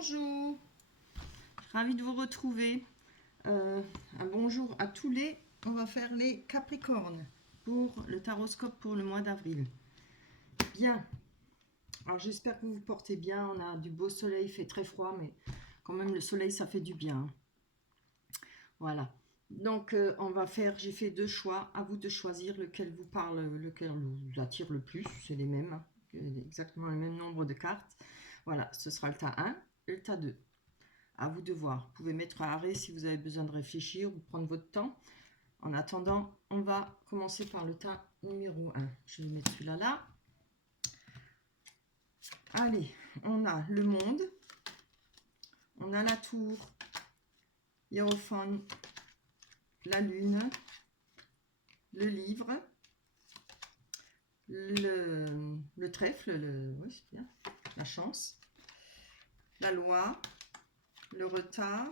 Bonjour, ravie de vous retrouver. Un bonjour à tous les... On va faire les Capricornes pour le taroscope pour le mois d'avril. Bien, alors j'espère que vous vous portez bien. On a du beau soleil, il fait très froid, mais quand même le soleil ça fait du bien. Voilà, donc on va faire, j'ai fait deux choix, à vous de choisir lequel vous parle, lequel vous attire le plus, c'est les mêmes, hein, exactement le même nombre de cartes. Voilà, ce sera le tas 1 et le tas 2. À vous de voir. Vous pouvez mettre à arrêt si vous avez besoin de réfléchir ou prendre votre temps. En attendant, on va commencer par le tas numéro 1. Je vais mettre celui-là là. Allez, on a le monde. On a la tour. Hiérophant. La lune. Le livre. Le trèfle. Oui, c'est bien. La chance. La loi. Le retard.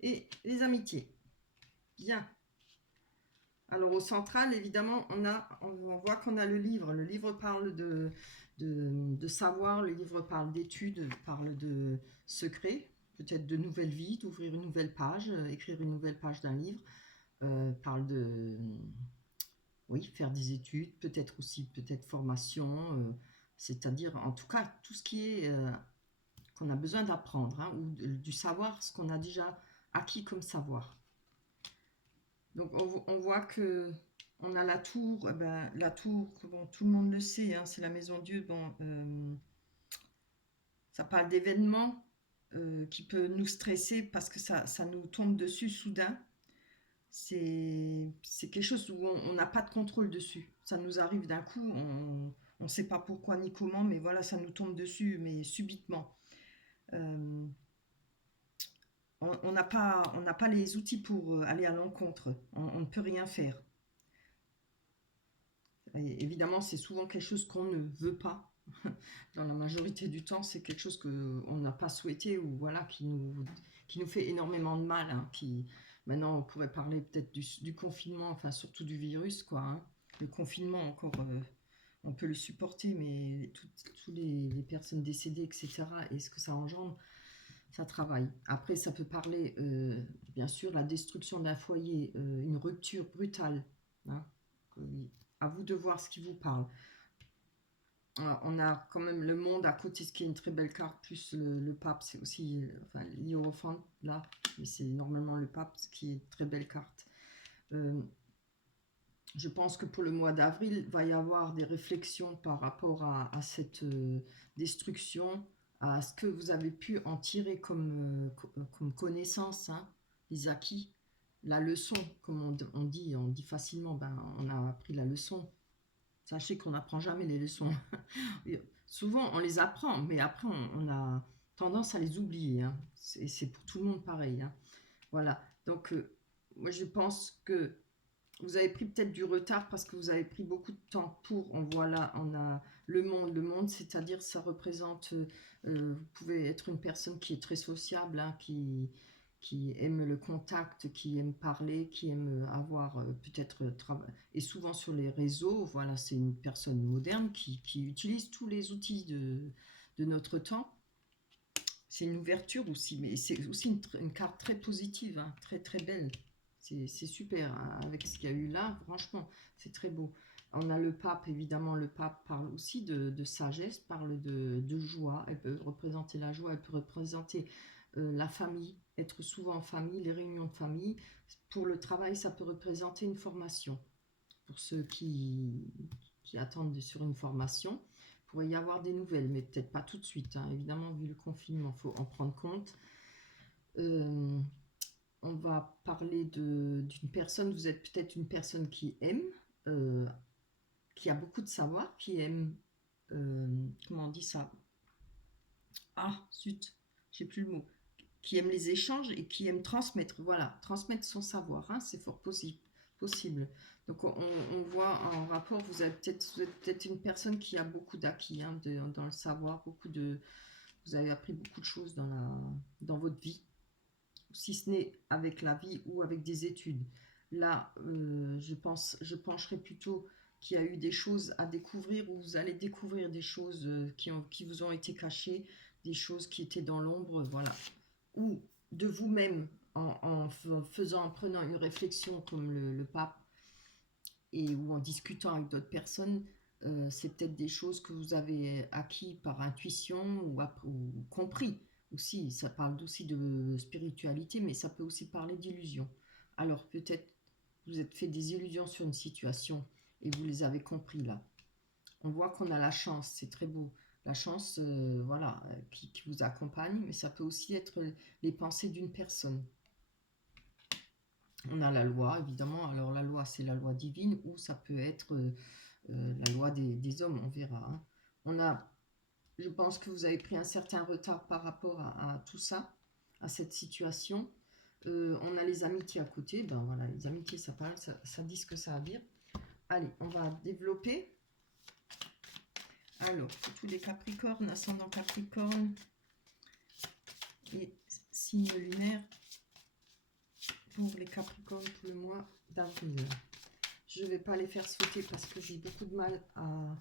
Et les amitiés. Bien. Alors au central, évidemment, on voit qu'on a le livre. Le livre parle de savoir, le livre parle d'études, parle de secrets, peut-être de nouvelles vies, d'ouvrir une nouvelle page, écrire une nouvelle page d'un livre, parle de, oui, faire des études, peut-être aussi, peut-être formation, c'est-à-dire en tout cas tout ce qui est qu'on a besoin d'apprendre, hein, ou du savoir, ce qu'on a déjà acquis comme savoir. Donc on voit que on a la tour, la tour, bon, tout le monde le sait, hein, c'est la maison Dieu. Bon, ça parle d'événements qui peut nous stresser parce que ça nous tombe dessus soudain. C'est quelque chose où on n'a pas de contrôle dessus. Ça nous arrive d'un coup, on ne sait pas pourquoi ni comment, mais voilà, ça nous tombe dessus, mais subitement. On n'a pas les outils pour aller à l'encontre. On ne peut rien faire. Et évidemment, c'est souvent quelque chose qu'on ne veut pas. Dans la majorité du temps, c'est quelque chose qu'on n'a pas souhaité ou voilà, qui nous fait énormément de mal. Hein, maintenant, on pourrait parler peut-être du confinement, enfin surtout du virus, quoi. Hein. Le confinement, encore, on peut le supporter, mais toutes les personnes décédées, etc., et ce que ça engendre, ça travaille. Après, ça peut parler, bien sûr, la destruction d'un foyer, une rupture brutale. Hein. À vous de voir ce qui vous parle. On a quand même le monde à côté, ce qui est une très belle carte, plus le pape, c'est aussi, enfin, l'hiérophant là, mais c'est normalement le pape, ce qui est une très belle carte. Je pense que pour le mois d'avril, il va y avoir des réflexions par rapport à cette destruction, à ce que vous avez pu en tirer comme connaissance, hein, les acquis, la leçon, comme on dit facilement, on a appris la leçon. Sachez qu'on n'apprend jamais les leçons. Souvent, on les apprend, mais après, on a tendance à les oublier. Hein. C'est pour tout le monde pareil. Hein. Voilà. Donc, moi, je pense que vous avez pris peut-être du retard parce que vous avez pris beaucoup de temps pour. On voit là, on a le monde. Le monde, c'est-à-dire, ça représente. Vous pouvez être une personne qui est très sociable, hein, qui aime le contact, qui aime parler, qui aime avoir peut-être travail. Et souvent sur les réseaux, voilà, c'est une personne moderne qui utilise tous les outils de notre temps. C'est une ouverture aussi, mais c'est aussi une carte très positive, hein, très très belle. C'est super, hein, avec ce qu'il y a eu là, franchement, c'est très beau. On a le pape, évidemment, le pape parle aussi de sagesse, parle de joie, elle peut représenter la joie, elle peut représenter la famille, être souvent en famille, les réunions de famille. Pour le travail, ça peut représenter une formation. Pour ceux qui attendent sur une formation, il pourrait y avoir des nouvelles, mais peut-être pas tout de suite. Hein. Évidemment, vu le confinement, il faut en prendre compte. On va parler d'une personne, vous êtes peut-être une personne qui aime, qui a beaucoup de savoir, qui aime, comment on dit ça? Ah, zut, j'ai plus le mot. Qui aime les échanges et qui aime transmettre, voilà, transmettre son savoir, hein, c'est fort possible. Donc on voit en rapport, vous êtes peut-être une personne qui a beaucoup d'acquis, hein, dans le savoir, vous avez appris beaucoup de choses dans votre vie, si ce n'est avec la vie ou avec des études. Là, je pencherai plutôt qu'il y a eu des choses à découvrir, ou vous allez découvrir des choses qui vous ont été cachées, des choses qui étaient dans l'ombre, voilà. Ou de vous-même, en prenant une réflexion comme le pape, ou en discutant avec d'autres personnes, c'est peut-être des choses que vous avez acquis par intuition ou compris aussi. Ça parle aussi de spiritualité, mais ça peut aussi parler d'illusion. Alors peut-être vous êtes fait des illusions sur une situation et vous les avez compris là. On voit qu'on a la chance, c'est très beau. La chance, voilà, qui vous accompagne, mais ça peut aussi être les pensées d'une personne. On a la loi, évidemment. Alors la loi, c'est la loi divine, ou ça peut être la loi des hommes, on verra. Hein. On a, je pense que vous avez pris un certain retard par rapport à tout ça, à cette situation. On a les amitiés à côté. Ben voilà, les amitiés, ça parle, ça dit ce que ça a à dire. Allez, on va développer. Alors, pour tous les Capricornes, ascendant Capricorne et signe lunaire pour les Capricornes pour le mois d'avril. Je ne vais pas les faire sauter parce que j'ai beaucoup de mal à...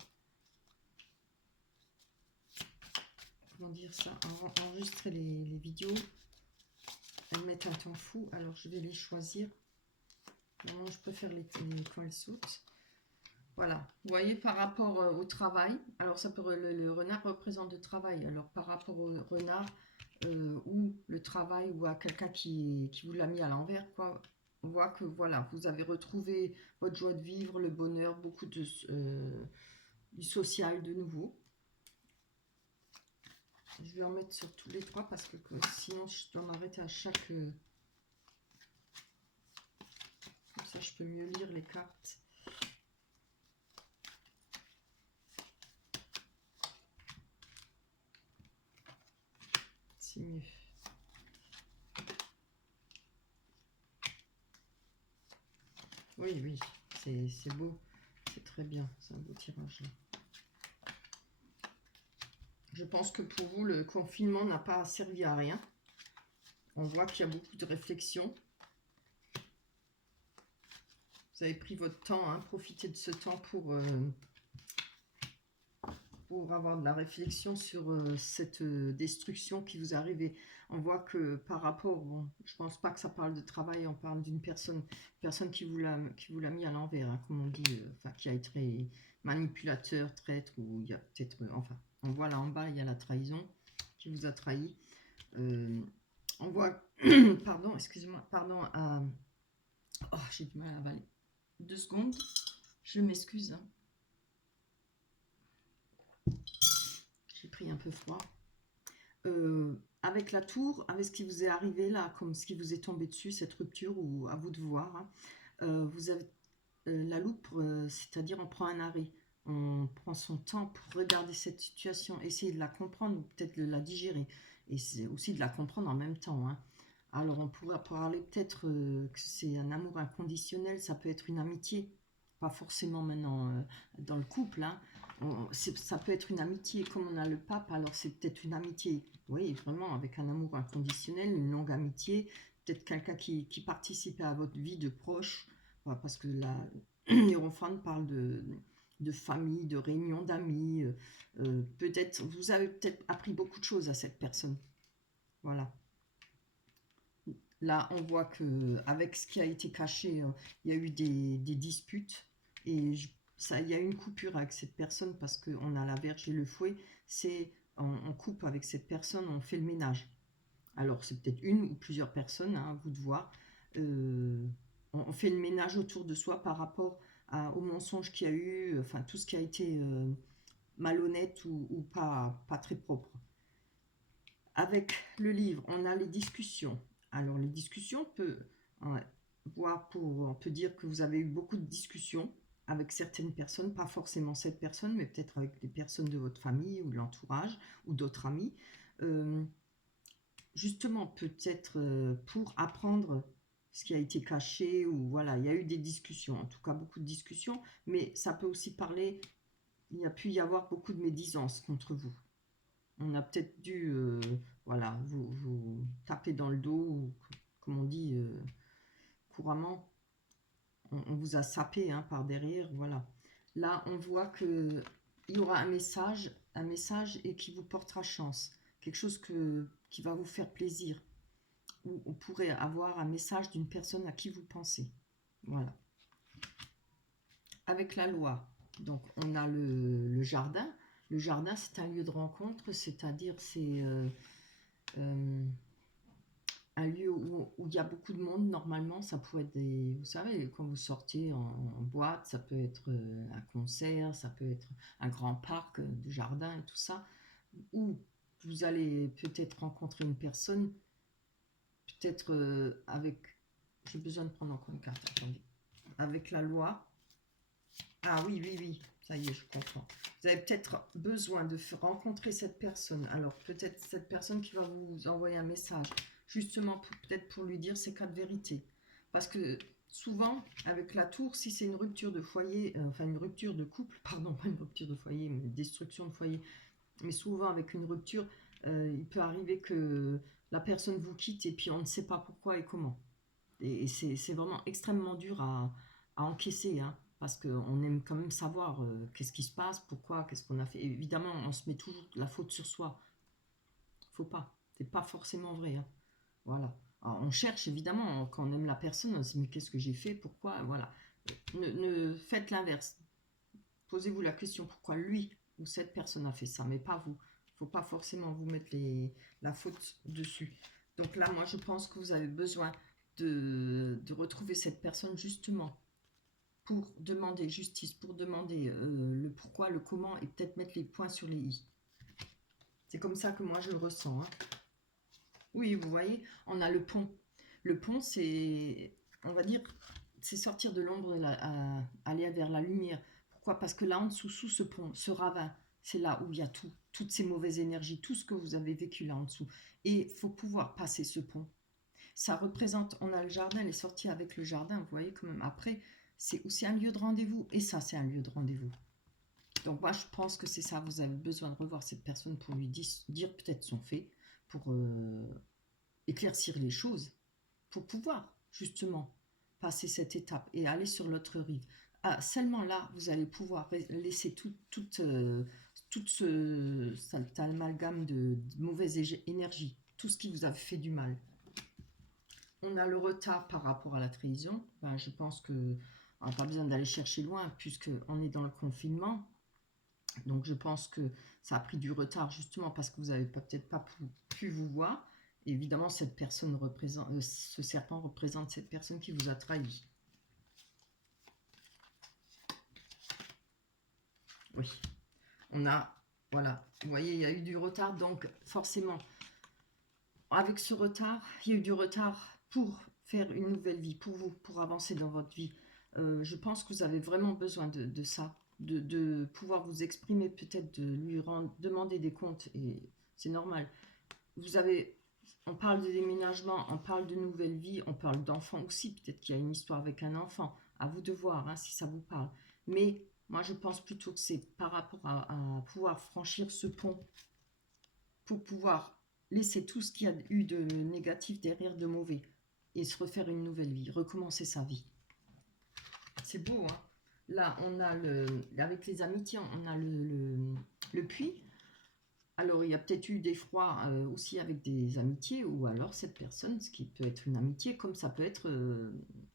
Comment dire ça, à enregistrer les vidéos. Elles mettent un temps fou, alors je vais les choisir. Normalement, je préfère quand elles sautent. Voilà, vous voyez par rapport au travail, alors ça peut, le renard représente le travail, alors par rapport au renard ou le travail ou à quelqu'un qui vous l'a mis à l'envers, quoi, on voit que voilà, vous avez retrouvé votre joie de vivre, le bonheur, beaucoup de du social de nouveau. Je vais en mettre sur tous les trois parce que sinon je dois m'arrêter à chaque... Comme ça je peux mieux lire les cartes. C'est mieux. Oui, oui, c'est beau. C'est très bien. C'est un beau tirage là. Je pense que pour vous, le confinement n'a pas servi à rien. On voit qu'il y a beaucoup de réflexion. Vous avez pris votre temps, hein, profitez de ce temps pour avoir de la réflexion sur cette destruction qui vous est arrivée. On voit que par rapport, bon, je pense pas que ça parle de travail, on parle d'une personne qui vous l'a mis à l'envers, hein, comme on dit, enfin qui a été manipulateur, traître, ou il y a peut-être, enfin, on voit là en bas, il y a la trahison qui vous a trahi. On voit, pardon, excusez-moi, pardon, oh, j'ai du mal à avaler. 2 secondes, je m'excuse. Hein. J'ai pris un peu froid. Avec la tour, avec ce qui vous est arrivé là, comme ce qui vous est tombé dessus, cette rupture, ou à vous de voir, hein, vous avez la loupe, c'est-à-dire on prend un arrêt, on prend son temps pour regarder cette situation, essayer de la comprendre, ou peut-être de la digérer, et c'est aussi de la comprendre en même temps. Hein. Alors on pourrait parler peut-être que c'est un amour inconditionnel, ça peut être une amitié, pas forcément maintenant dans le couple, hein. Ça peut être une amitié, comme on a le pape, alors c'est peut-être une amitié, oui, vraiment avec un amour inconditionnel, une longue amitié, peut-être quelqu'un qui participait à votre vie de proche, parce que la Hiérophante parle de famille, de réunion d'amis, peut-être, vous avez peut-être appris beaucoup de choses à cette personne, voilà. Là, on voit que avec ce qui a été caché, il y a eu des disputes et il y a eu une coupure avec cette personne parce qu'on a la verge et le fouet. On coupe avec cette personne, on fait le ménage. Alors, c'est peut-être une ou plusieurs personnes, hein, à vous de voir. On fait le ménage autour de soi par rapport au mensonge qu'il y a eu, enfin tout ce qui a été malhonnête ou pas très propre. Avec le livre, on a les discussions. Alors, les discussions, on peut dire que vous avez eu beaucoup de discussions avec certaines personnes, pas forcément cette personne, mais peut-être avec des personnes de votre famille ou de l'entourage ou d'autres amis. Justement, peut-être pour apprendre ce qui a été caché, ou voilà, il y a eu des discussions, en tout cas beaucoup de discussions, mais ça peut aussi parler, il y a pu y avoir beaucoup de médisance contre vous. On a peut-être dû, voilà, vous taper dans le dos, ou, comme on dit couramment, on vous a sapé, hein, par derrière, voilà. Là, on voit que il y aura un message et qui vous portera chance. quelque chose qui va vous faire plaisir. Ou on pourrait avoir un message d'une personne à qui vous pensez. Voilà. Avec la loi, donc on a le jardin. Le jardin, c'est un lieu de rencontre, c'est-à-dire euh, un lieu où il y a beaucoup de monde. Normalement, ça peut être des... Vous savez, quand vous sortez en boîte, ça peut être un concert, ça peut être un grand parc de jardin et tout ça, où vous allez peut-être rencontrer une personne, peut-être avec... J'ai besoin de prendre encore une carte, attendez. Avec la loi. Ah oui, oui, oui, ça y est, je comprends. Vous avez peut-être besoin de rencontrer cette personne. Alors, peut-être cette personne qui va vous envoyer un message, justement, peut-être pour lui dire ses quatre vérités. Parce que souvent, avec la tour, si c'est une rupture de foyer, enfin une rupture de couple, pardon, pas une rupture de foyer, mais une destruction de foyer, mais souvent avec une rupture, il peut arriver que la personne vous quitte et puis on ne sait pas pourquoi et comment. Et c'est vraiment extrêmement dur à encaisser, hein, parce qu'on aime quand même savoir qu'est-ce qui se passe, pourquoi, qu'est-ce qu'on a fait. Et évidemment, on se met toujours la faute sur soi. Faut pas. C'est pas forcément vrai, hein. Voilà. Alors, on cherche évidemment, quand on aime la personne, on se dit mais qu'est-ce que j'ai fait, pourquoi, voilà. Ne faites l'inverse. Posez-vous la question pourquoi lui ou cette personne a fait ça, mais pas vous. Faut pas forcément vous mettre la faute dessus. Donc là, moi, je pense que vous avez besoin de retrouver cette personne justement pour demander justice, pour demander le pourquoi, le comment et peut-être mettre les points sur les i. C'est comme ça que moi je le ressens, hein. Oui, vous voyez, on a le pont. Le pont, c'est, on va dire, c'est sortir de l'ombre aller vers la lumière. Pourquoi? Parce que là en dessous, sous ce pont, ce ravin, c'est là où il y a tout, toutes ces mauvaises énergies, tout ce que vous avez vécu là en dessous. Et il faut pouvoir passer ce pont. Ça représente, on a le jardin, les sorties avec le jardin, vous voyez quand même. Après, c'est aussi un lieu de rendez-vous, et ça, c'est un lieu de rendez-vous. Donc moi, je pense que c'est ça, vous avez besoin de revoir cette personne pour lui dire peut-être son fait, pour éclaircir les choses, pour pouvoir justement passer cette étape et aller sur l'autre rive. Ah, seulement là, vous allez pouvoir laisser tout cet amalgame de mauvaise énergie, tout ce qui vous a fait du mal. On a le retard par rapport à la trahison. Ben, je pense qu'on n'a pas besoin d'aller chercher loin puisqu'on est dans le confinement. Donc je pense que ça a pris du retard justement parce que vous n'avez peut-être pas pu vous voir. Et évidemment, cette personne représente, ce serpent représente cette personne qui vous a trahi. Oui, on a, voilà, vous voyez, il y a eu du retard, donc forcément, avec ce retard, il y a eu du retard pour faire une nouvelle vie, pour vous, pour avancer dans votre vie. Je pense que vous avez vraiment besoin de ça, de pouvoir vous exprimer, peut-être de lui demander des comptes, et c'est normal. Vous avez, on parle de déménagement, on parle de nouvelle vie, on parle d'enfant aussi, peut-être qu'il y a une histoire avec un enfant, à vous de voir hein, si ça vous parle. Mais moi je pense plutôt que c'est par rapport à pouvoir franchir ce pont, pour pouvoir laisser tout ce qu'il y a eu de négatif derrière, de mauvais, et se refaire une nouvelle vie, recommencer sa vie. C'est beau, hein. Là, on a avec les amitiés, on a le puits. Alors, il y a peut-être eu des froids aussi avec des amitiés, ou alors cette personne, ce qui peut être une amitié, comme ça peut être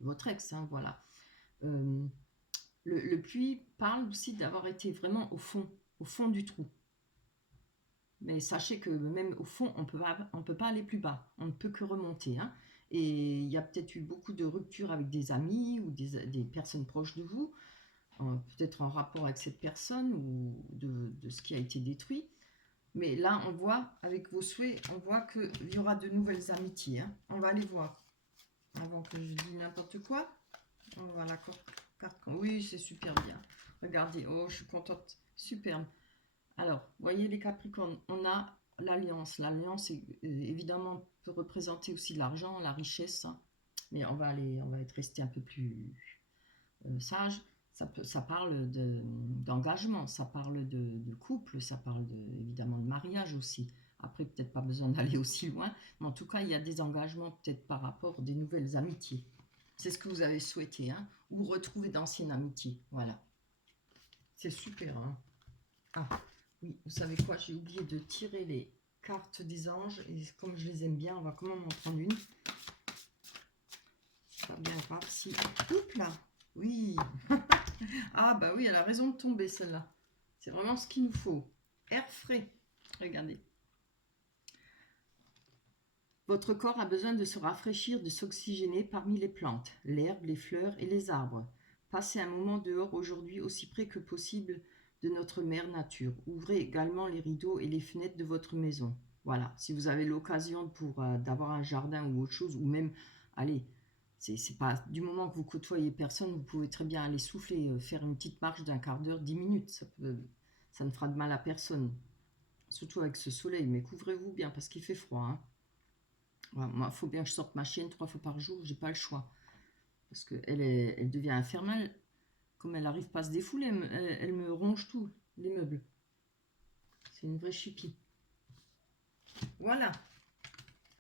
votre ex, hein, voilà. Euh, le puits parle aussi d'avoir été vraiment au fond du trou. Mais sachez que même au fond, on peut pas aller plus bas. On ne peut que remonter, hein. Et il y a peut-être eu beaucoup de ruptures avec des amis ou des personnes proches de vous, peut-être en rapport avec cette personne ou de ce qui a été détruit. Mais là, on voit, avec vos souhaits, on voit qu'il y aura de nouvelles amitiés, hein. On va aller voir. Avant que je dise n'importe quoi. On va la carte. Oui, c'est super bien. Regardez, oh, je suis contente. Superbe. Alors, voyez les Capricornes, on a l'alliance. L'alliance, évidemment, peut représenter aussi l'argent, la richesse, hein. Mais on va être resté un peu plus sage. Ça parle d'engagement, ça parle de couple, ça parle évidemment de mariage aussi. Après, peut-être pas besoin d'aller aussi loin, mais en tout cas, il y a des engagements peut-être par rapport à des nouvelles amitiés. C'est ce que vous avez souhaité, hein, ou retrouver d'anciennes amitiés. Voilà. C'est super, hein. Ah, oui, vous savez quoi, j'ai oublié de tirer cartes des anges. Et comme je les aime bien, on va quand même en prendre une. C'est pas bien grave si... Oups là. Oui. Ah bah oui, elle a raison de tomber celle-là. C'est vraiment ce qu'il nous faut. Air frais. Regardez. Votre corps a besoin de se rafraîchir, de s'oxygéner parmi les plantes, l'herbe, les fleurs et les arbres. Passez un moment dehors aujourd'hui aussi près que possible de notre mère nature. Ouvrez également les rideaux et les fenêtres de votre maison. Voilà, si vous avez l'occasion d'avoir un jardin ou autre chose, ou même, allez, c'est pas du moment que vous côtoyez personne, vous pouvez très bien aller souffler, faire une petite marche d'un quart d'heure, 10 minutes, ça ne fera de mal à personne. Surtout avec ce soleil, mais couvrez-vous bien parce qu'il fait froid, hein. Voilà, moi, il faut bien que je sorte ma chienne 3 fois par jour, j'ai pas le choix. Parce qu'elle elle devient infernale. Comme elle n'arrive pas à se défouler, elle me ronge tout, les meubles. C'est une vraie chipie. Voilà.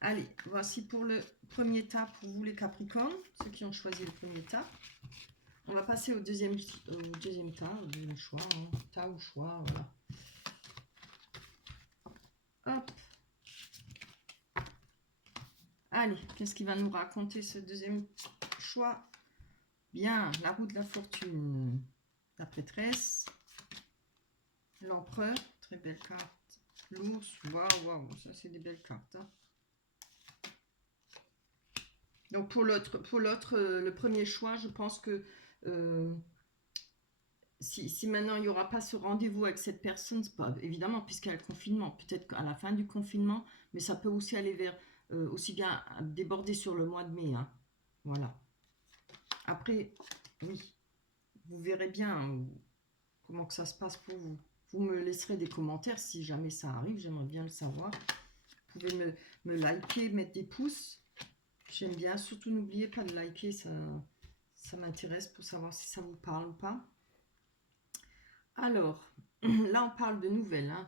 Allez, voici pour le premier tas pour vous les Capricornes, ceux qui ont choisi le premier tas. On va passer au deuxième tas, au deuxième choix, hein. Tas ou choix, voilà. Hop. Allez, qu'est-ce qu'il va nous raconter ce deuxième choix? Bien, la roue de la fortune, la prêtresse, l'empereur, très belle carte, l'ours, waouh, waouh, ça c'est des belles cartes, hein. Donc pour l'autre, le premier choix, je pense que si maintenant il n'y aura pas ce rendez-vous avec cette personne, c'est pas évidemment puisqu'il y a le confinement, peut-être qu'à la fin du confinement, mais ça peut aussi aller vers aussi bien déborder sur le mois de mai, hein. Voilà. Après, oui, vous verrez bien comment que ça se passe pour vous. Vous me laisserez des commentaires si jamais ça arrive, j'aimerais bien le savoir. Vous pouvez me liker, mettre des pouces. J'aime bien, surtout n'oubliez pas de liker, ça m'intéresse pour savoir si ça vous parle ou pas. Alors, là on parle de nouvelles, hein,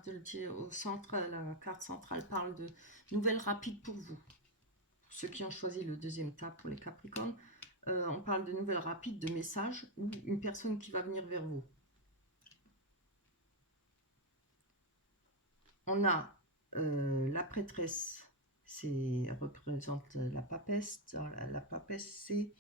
au centre, la carte centrale parle de nouvelles rapides pour vous. Ceux qui ont choisi le deuxième tas pour les Capricornes, on parle de nouvelles rapides, de messages ou une personne qui va venir vers vous. On a la prêtresse, représente la papesse. La papesse, c'est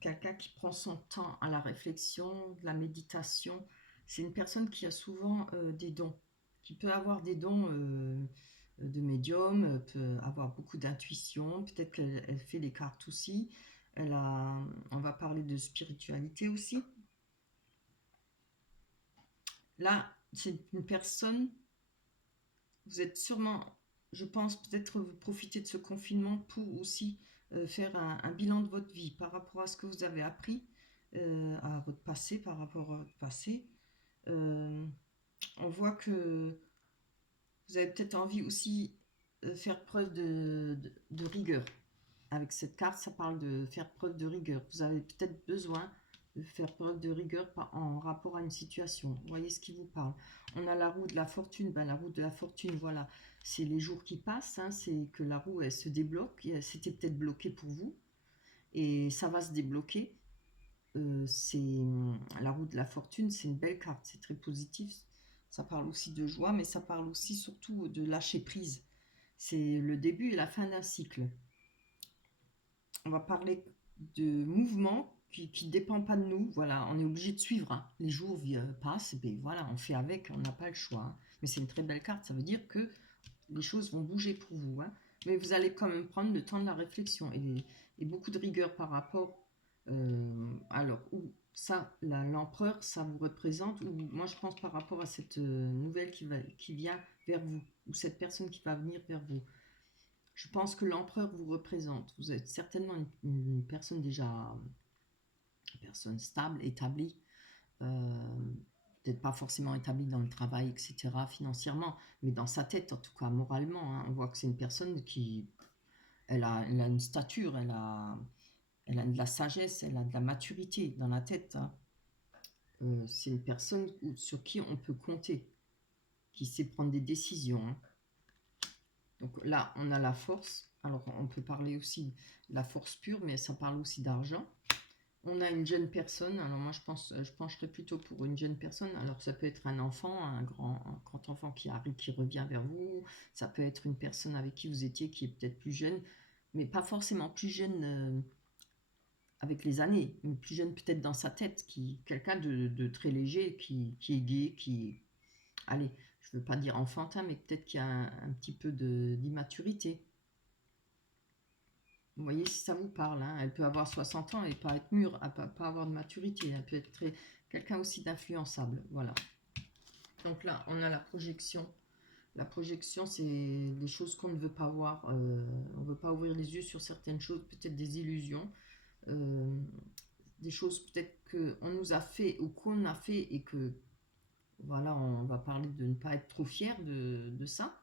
quelqu'un qui prend son temps à la réflexion, de la méditation. C'est une personne qui a souvent des dons, qui peut avoir des dons de médium, peut avoir beaucoup d'intuition, peut-être qu'elle fait les cartes aussi. On va parler de spiritualité aussi. Là, c'est une personne, vous êtes sûrement, je pense, peut-être vous profiter de ce confinement pour aussi faire un bilan de votre vie par rapport à ce que vous avez appris, à votre passé, par rapport à votre passé. On voit que vous avez peut-être envie aussi de faire preuve de rigueur. Avec cette carte, ça parle de faire preuve de rigueur. Vous avez peut-être besoin de faire preuve de rigueur en rapport à une situation. Vous voyez ce qui vous parle. On a la roue de la fortune. Ben, la roue de la fortune, voilà, c'est les jours qui passent. Hein, c'est que la roue, elle se débloque. C'était peut-être bloqué pour vous. Et ça va se débloquer. La roue de la fortune, c'est une belle carte. C'est très positif. Ça parle aussi de joie, mais ça parle aussi surtout de lâcher prise. C'est le début et la fin d'un cycle. On va parler de mouvements qui ne dépendent pas de nous. Voilà, on est obligé de suivre, hein. Les jours passent, et bien voilà, on fait avec, on n'a pas le choix, hein. Mais c'est une très belle carte, ça veut dire que les choses vont bouger pour vous, hein. Mais vous allez quand même prendre le temps de la réflexion et beaucoup de rigueur par rapport. Alors, où ça, l'empereur, ça vous représente, ou moi je pense par rapport à cette nouvelle qui vient vers vous, ou cette personne qui va venir vers vous. Je pense que l'empereur vous représente. Vous êtes certainement une personne déjà, une personne stable, établie, euh, peut-être pas forcément établie dans le travail, etc., financièrement, mais dans sa tête, en tout cas moralement, hein. On voit que c'est une personne qui, elle a une stature, elle a de la sagesse, elle a de la maturité dans la tête, hein. C'est une personne sur qui on peut compter, qui sait prendre des décisions, hein. Donc là, on a la force. Alors, on peut parler aussi de la force pure, mais ça parle aussi d'argent. On a une jeune personne, alors moi je pencherais plutôt pour une jeune personne, alors ça peut être un enfant, un grand enfant qui arrive, qui revient vers vous, ça peut être une personne avec qui vous étiez qui est peut-être plus jeune, mais pas forcément plus jeune avec les années, mais plus jeune peut-être dans sa tête, quelqu'un de très léger, qui est gai, allez, je veux pas dire enfantin, mais peut-être qu'il y a un petit peu d'immaturité. Vous voyez si ça vous parle, hein. Elle peut avoir 60 ans et pas être mûre, pas avoir de maturité. Elle peut être quelqu'un aussi d'influençable. Voilà. Donc là, on a la projection. La projection, c'est des choses qu'on ne veut pas voir. On ne veut pas ouvrir les yeux sur certaines choses, peut-être des illusions. Euh, des choses peut-être qu'on nous a fait ou qu'on a fait et que, voilà, on va parler de ne pas être trop fier de ça.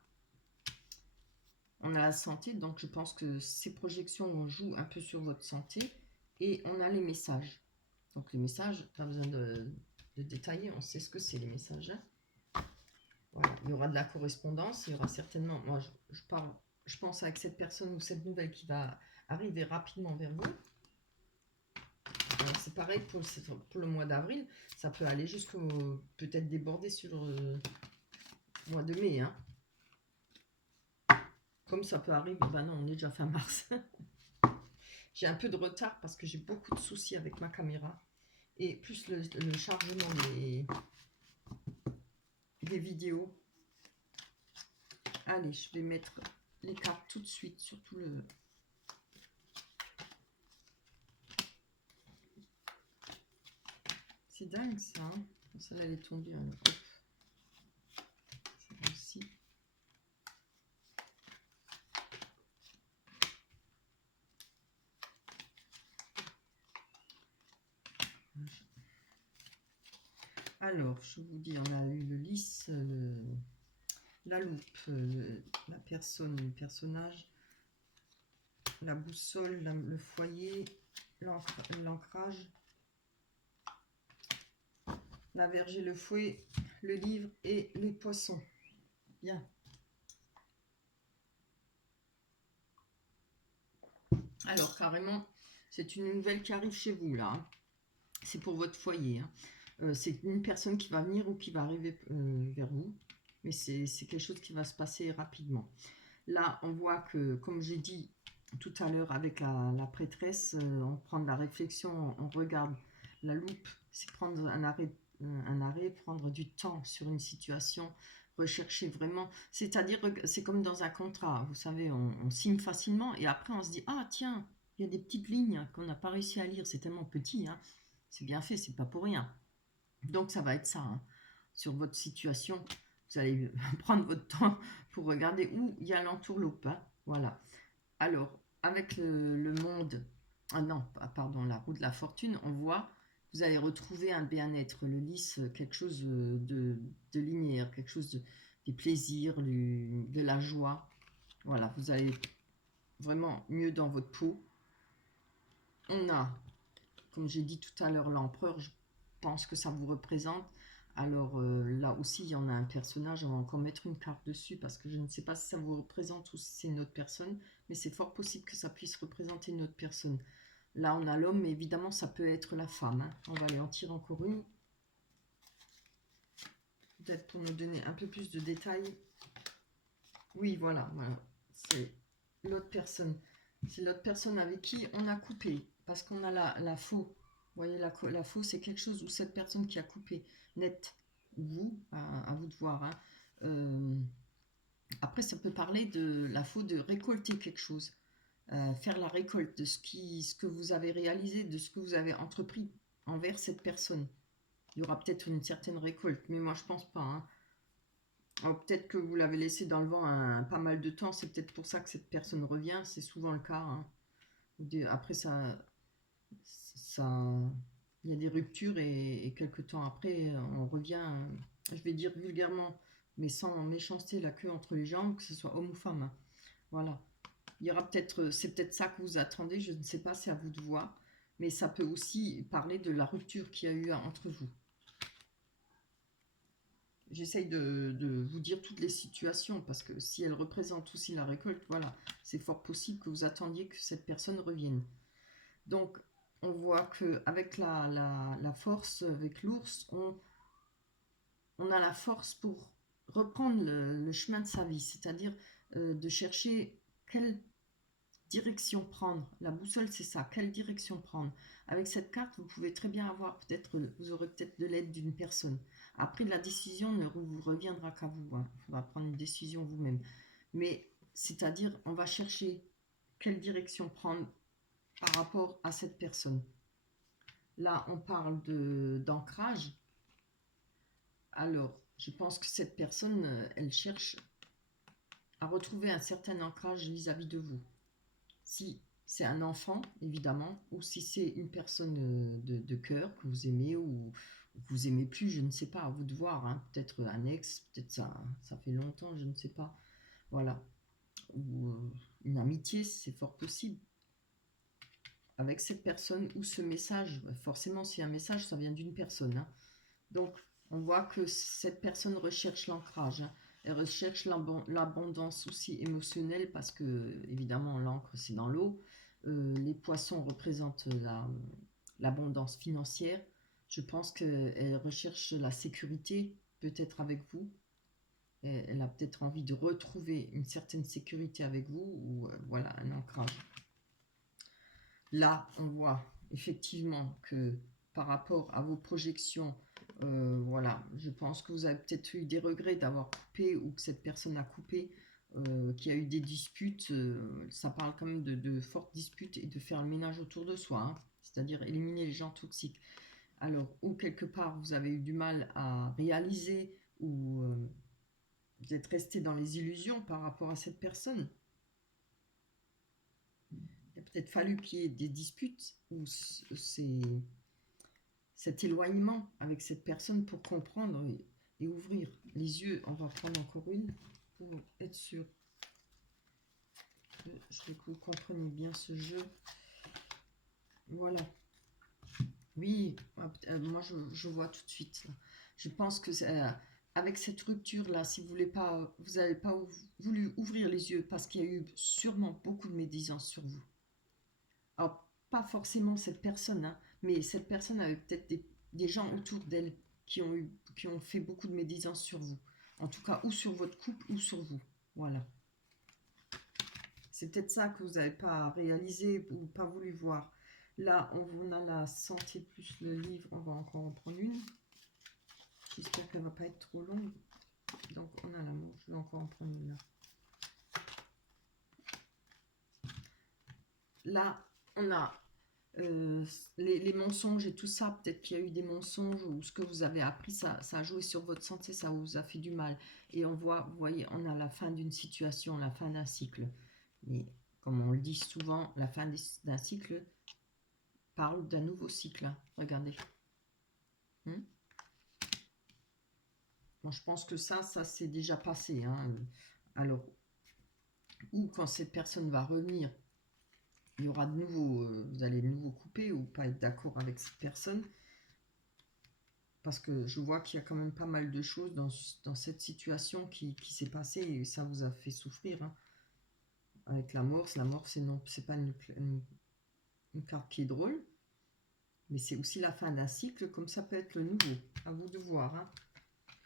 On a la santé, donc je pense que ces projections jouent un peu sur votre santé. Et on a les messages. Donc les messages, pas besoin de détailler, on sait ce que c'est les messages. Voilà. Il y aura de la correspondance, il y aura certainement, moi je pense avec cette personne ou cette nouvelle qui va arriver rapidement vers vous. C'est pareil pour le mois d'avril, ça peut aller jusqu'au, peut-être déborder sur le mois de mai. Hein. Comme ça peut arriver, ben non, on est déjà fin mars. J'ai un peu de retard parce que j'ai beaucoup de soucis avec ma caméra. Et plus le chargement des vidéos. Allez, je vais mettre les cartes tout de suite, surtout le... C'est dingue ça, hein. Celle-là elle est tombée. Hein. C'est aussi. Alors, je vous dis, on a eu le lys, la loupe, la personne, le personnage, la boussole, le foyer, l'ancrage, la verge et le fouet, le livre et les poissons. Bien. Alors, carrément, c'est une nouvelle qui arrive chez vous, là. C'est pour votre foyer. Hein. C'est une personne qui va venir ou qui va arriver vers vous. Mais c'est quelque chose qui va se passer rapidement. Là, on voit que, comme j'ai dit tout à l'heure avec la prêtresse, on prend de la réflexion, on regarde la loupe, c'est prendre un arrêt, prendre du temps sur une situation, rechercher vraiment. C'est-à-dire, c'est comme dans un contrat, vous savez, on signe facilement et après on se dit, ah tiens, il y a des petites lignes qu'on n'a pas réussi à lire, c'est tellement petit, hein. C'est bien fait, c'est pas pour rien. Donc ça va être ça, hein. Sur votre situation, vous allez prendre votre temps pour regarder où il y a l'entourloupe. Hein. Voilà. Alors, avec le monde, ah non, pardon, la roue de la fortune, on voit, vous allez retrouver un bien-être, le lys, quelque chose de linéaire, quelque chose des plaisirs, de la joie. Voilà, vous allez vraiment mieux dans votre peau. On a, comme j'ai dit tout à l'heure, l'empereur, je pense que ça vous représente. Alors là aussi, il y en a un personnage, on va encore mettre une carte dessus parce que je ne sais pas si ça vous représente ou si c'est une autre personne, mais c'est fort possible que ça puisse représenter une autre personne. Là, on a l'homme, mais évidemment, ça peut être la femme. Hein. On va aller en tirer encore une. Peut-être pour me donner un peu plus de détails. Oui, voilà. C'est l'autre personne. C'est l'autre personne avec qui on a coupé. Parce qu'on a la faux. Vous voyez, la faux, c'est quelque chose où cette personne qui a coupé net. Vous, à vous de voir. Hein. Après, ça peut parler de la faux de récolter quelque chose. Faire la récolte de ce que vous avez réalisé, de ce que vous avez entrepris envers cette personne. Il y aura peut-être une certaine récolte, mais moi je pense pas. Hein. Peut-être que vous l'avez laissé dans le vent pas mal de temps, c'est peut-être pour ça que cette personne revient, c'est souvent le cas. Hein. Après il y a des ruptures et quelques temps après, on revient, je vais dire vulgairement, mais sans méchanceté, la queue entre les jambes, que ce soit homme ou femme. Hein. Voilà. Il y aura peut-être, c'est peut-être ça que vous attendez, je ne sais pas, c'est à vous de voir, mais ça peut aussi parler de la rupture qu'il y a eu entre vous. J'essaye de vous dire toutes les situations, parce que si elle représente aussi la récolte, voilà, c'est fort possible que vous attendiez que cette personne revienne. Donc, on voit qu'avec la force, avec l'ours, on a la force pour reprendre le chemin de sa vie, c'est-à-dire de chercher quelle direction prendre. La boussole, c'est ça, quelle direction prendre. Avec cette carte, vous pouvez très bien avoir, peut-être, vous aurez peut-être de l'aide d'une personne. Après, la décision ne vous reviendra qu'à vous, hein. Il faudra prendre une décision vous-même. Mais, c'est-à-dire, on va chercher quelle direction prendre par rapport à cette personne. Là, on parle d'ancrage. Alors, je pense que cette personne, elle cherche à retrouver un certain ancrage vis-à-vis de vous. Si c'est un enfant, évidemment, ou si c'est une personne de cœur que vous aimez ou que vous aimez plus, je ne sais pas, à vous de voir, hein. Peut-être un ex, peut-être ça fait longtemps, je ne sais pas. Voilà. Ou une amitié, c'est fort possible. Avec cette personne ou ce message, forcément, si un message, ça vient d'une personne, hein. Donc, on voit que cette personne recherche l'ancrage, hein. Elle recherche l'abondance aussi émotionnelle parce que, évidemment, l'encre, c'est dans l'eau. Les poissons représentent l'abondance financière. Je pense qu'elle recherche la sécurité, peut-être avec vous. Elle a peut-être envie de retrouver une certaine sécurité avec vous ou voilà, un ancrage. Là, on voit effectivement que par rapport à vos projections, voilà, je pense que vous avez peut-être eu des regrets d'avoir coupé ou que cette personne a coupé, qu'il y a eu des disputes. Ça parle quand même de fortes disputes et de faire le ménage autour de soi, hein, c'est-à-dire éliminer les gens toxiques. Alors, ou quelque part vous avez eu du mal à réaliser ou vous êtes resté dans les illusions par rapport à cette personne. Il a peut-être fallu qu'il y ait des disputes ou cet éloignement avec cette personne pour comprendre et ouvrir les yeux. On va prendre encore une pour être sûr que vous compreniez bien ce jeu. Voilà. Oui, moi je vois tout de suite. Je pense que avec cette rupture-là, si vous n'avez pas voulu ouvrir les yeux parce qu'il y a eu sûrement beaucoup de médisance sur vous. Alors, pas forcément cette personne, hein, mais cette personne avait peut-être des gens autour d'elle qui ont fait beaucoup de médisance sur vous. En tout cas, ou sur votre couple ou sur vous. Voilà. C'est peut-être ça que vous n'avez pas réalisé ou pas voulu voir. Là, on a la santé plus le livre. On va encore en prendre une. J'espère qu'elle ne va pas être trop longue. Donc, on a l'amour. Je vais encore en prendre une là. Là, on a les mensonges et tout ça. Peut-être qu'il y a eu des mensonges ou ce que vous avez appris, ça a joué sur votre santé, ça vous a fait du mal. Et on voit, vous voyez, on a la fin d'une situation, la fin d'un cycle. Mais comme on le dit souvent, la fin d'un cycle parle d'un nouveau cycle, hein. Regardez. Moi, je pense que ça c'est déjà passé, hein. Alors, ou quand cette personne va revenir, il y aura de nouveau, vous allez de nouveau couper ou pas être d'accord avec cette personne. Parce que je vois qu'il y a quand même pas mal de choses dans cette situation qui s'est passée et ça vous a fait souffrir, hein. Avec la mort, c'est pas une carte qui est drôle, mais c'est aussi la fin d'un cycle, comme ça peut être le nouveau. À vous de voir, hein.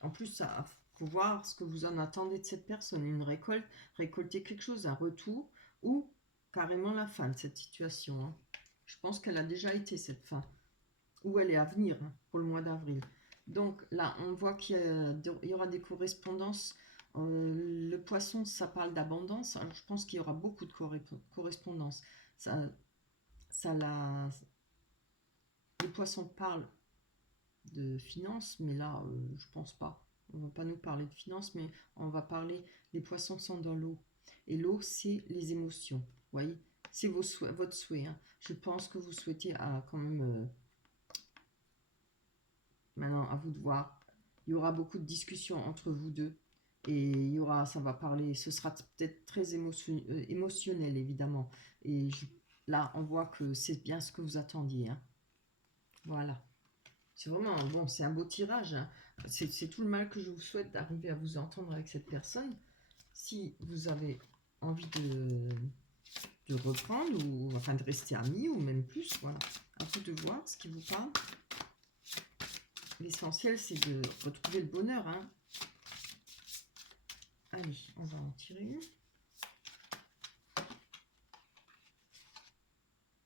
En plus, il faut voir ce que vous en attendez de cette personne. Une récolte, récolter quelque chose, un retour, ou carrément la fin de cette situation, hein. Je pense qu'elle a déjà été cette fin, ou elle est à venir, hein, pour le mois d'avril. Donc là, on voit qu'il y aura des correspondances. Le poisson, ça parle d'abondance. Alors je pense qu'il y aura beaucoup de correspondances. Les poissons parlent de finances, mais là, je pense pas. On va pas nous parler de finances, mais on va parler, les poissons sont dans l'eau. Et l'eau, c'est les émotions. Vous voyez, c'est votre souhait, hein. Je pense que vous souhaitez quand même... maintenant, à vous de voir. Il y aura beaucoup de discussions entre vous deux. Et ça va parler, ce sera peut-être très émotionnel, évidemment. Et là, on voit que c'est bien ce que vous attendiez, hein. Voilà. C'est vraiment, bon, c'est un beau tirage, hein. C'est tout le mal que je vous souhaite d'arriver à vous entendre avec cette personne. Si vous avez envie de reprendre, ou enfin de rester amis, ou même plus, voilà. À vous de voir ce qui vous parle. L'essentiel, c'est de retrouver le bonheur. Hein. Allez, on va en tirer une.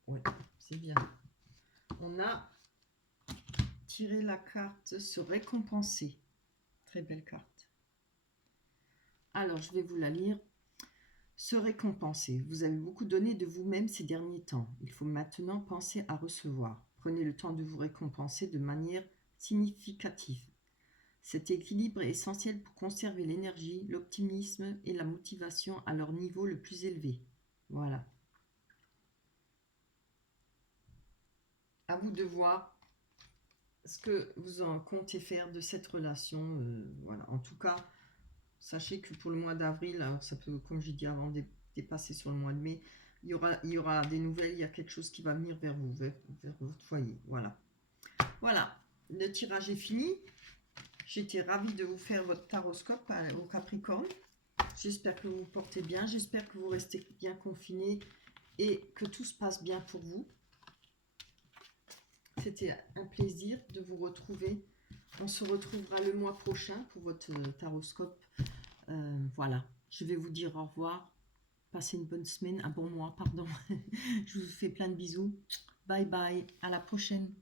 Ouais, c'est bien. On a tiré la carte se récompenser. Très belle carte. Alors, je vais vous la lire. Se récompenser. Vous avez beaucoup donné de vous-même ces derniers temps. Il faut maintenant penser à recevoir. Prenez le temps de vous récompenser de manière significative. Cet équilibre est essentiel pour conserver l'énergie, l'optimisme et la motivation à leur niveau le plus élevé. Voilà. À vous de voir ce que vous en comptez faire de cette relation. Voilà. En tout cas, sachez que pour le mois d'avril, alors ça peut, comme j'ai dit avant, dépasser sur le mois de mai, il y aura des nouvelles, il y a quelque chose qui va venir vers vous, vers votre foyer. Voilà. Voilà, le tirage est fini. J'étais ravie de vous faire votre taroscope au Capricorne. J'espère que vous vous portez bien, j'espère que vous restez bien confinés et que tout se passe bien pour vous. C'était un plaisir de vous retrouver. On se retrouvera le mois prochain pour votre taroscope. Voilà, je vais vous dire au revoir. Passez une bonne semaine, un bon mois, pardon. Je vous fais plein de bisous. Bye bye, à la prochaine.